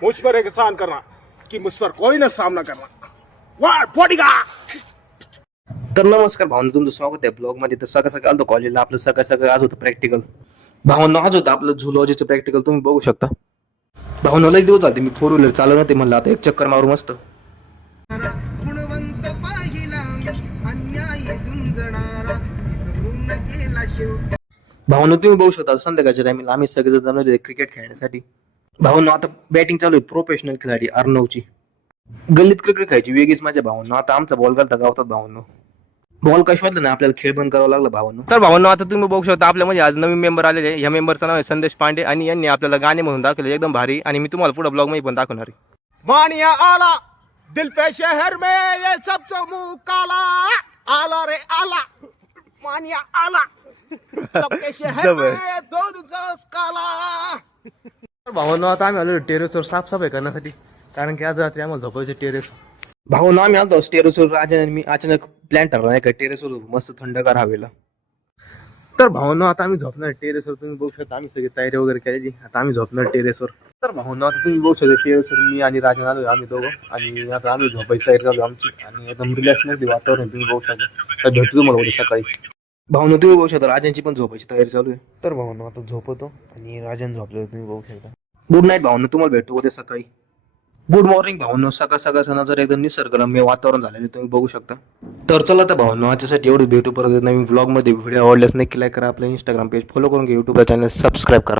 मुझ पर एहसान करना कि मुझ पर कोई ना सामना करना। वाह बॉडीगार्ड। तर नमस्कार भावना, तुमचं स्वागत आहे ब्लॉग मध्ये. तर सकाळ सकाळ आलो कॉलेजला. आपलं सकाळ सकाळ आज होतं प्रॅक्टिकल. भावना आज होतं आपलं झुलॉजीचं प्रॅक्टिकल. तुम्ही बघू शकता. भावनाला एक दिवस झाले मी 4 व्हीलर चालवणार ते, म्हणलं आता एक चक्कर मारू मस्त. गुणवंत पाहिला अन्याय झुंजणारा विसरून गेला शेव. भावना तुम्ही बघू शकता संध्याकाळच्या टायमिंगला आम्ही सगळेजण जमले क्रिकेट खेळण्यासाठी. भावना आता बॅटिंग चालू आहे, प्रोफेशनल खिलाडी अर्णवची. गल्लीत क्रिकेट खेळायची वेगळीच माझ्या भावना. आता आमचा बॉल घालता गावतात भावना. बॉल काय शोधला ना, आपल्याला खेळ बंद करावा लागला भावना. तर भावना आता तुम्ही बघू शकता आपल्यामध्ये आज नवीन मेंबर आलेले. ह्या मेंबरचं नाव आहे संदेश पांडे आणि यांनी आपल्याला गाणे म्हणून दाखवले एकदम भारी. आणि मी तुम्हाला पुढे ब्लॉग मध्ये पण दाखवणार आहे. मानिया आला दिल पे शहर में ये सब मुंह काला आला रे आला। मानिया आला सबके शहर जबर. में दूध जस काला। तर भावना आता आम्ही आलो टेरेसवर साफसफाई करण्यासाठी, कारण की आज रात्री आम्हाला झोपायचं टेरेस. भावना आम्ही आलो टेरेसवर. राजा आणि मी अचानक प्लॅन ठरला नाही का टेरेसवर मस्त थंडगार हवेला. तर भावना आता आम्ही झोपणार टेरेसवर. तुम्ही बघू शकता आम्ही सगळी तयारी वगैरे केलेली. आता आम्ही झोपणार टेरेसवर. तर भावना आता तुम्ही बघू शकता टेरेसवर मी आणि राजन आलो आम्ही दोघं. आणि आता आम्ही झोपायची तयारी चालू आमची. आणि एकदम रिलॅक्स मध्ये वातावरण तुम्ही बघू शकता. तर भेटतो तुम्हाला उद्या सकाळी. भावना तुम्ही बघू शकता राजांची पण झोपायची तयारी चालू आहे. तर भावना आता झोपतो आणि राजन झोपलेलं तुम्ही बघू शकता. गुड नाईट भावना, तुम्हाला भेटतो उद्या सकाळी. गुड मॉर्निंग भावना. सकाळ सकाळचा नजर एकदम निसर्गरम्य वातावरण झालेले तुम्ही बघू शकता. तर चला तर भावना आजच्यासाठी एवढी भेटू. परत नवीन व्लॉग मध्ये. व्हिडिओ आवडल्यास नक्की लाईक करा. आपल्या इंस्टाग्राम पेज फॉलो करून घ्या. युट्यूबला चॅनल सबस्क्राईब करा.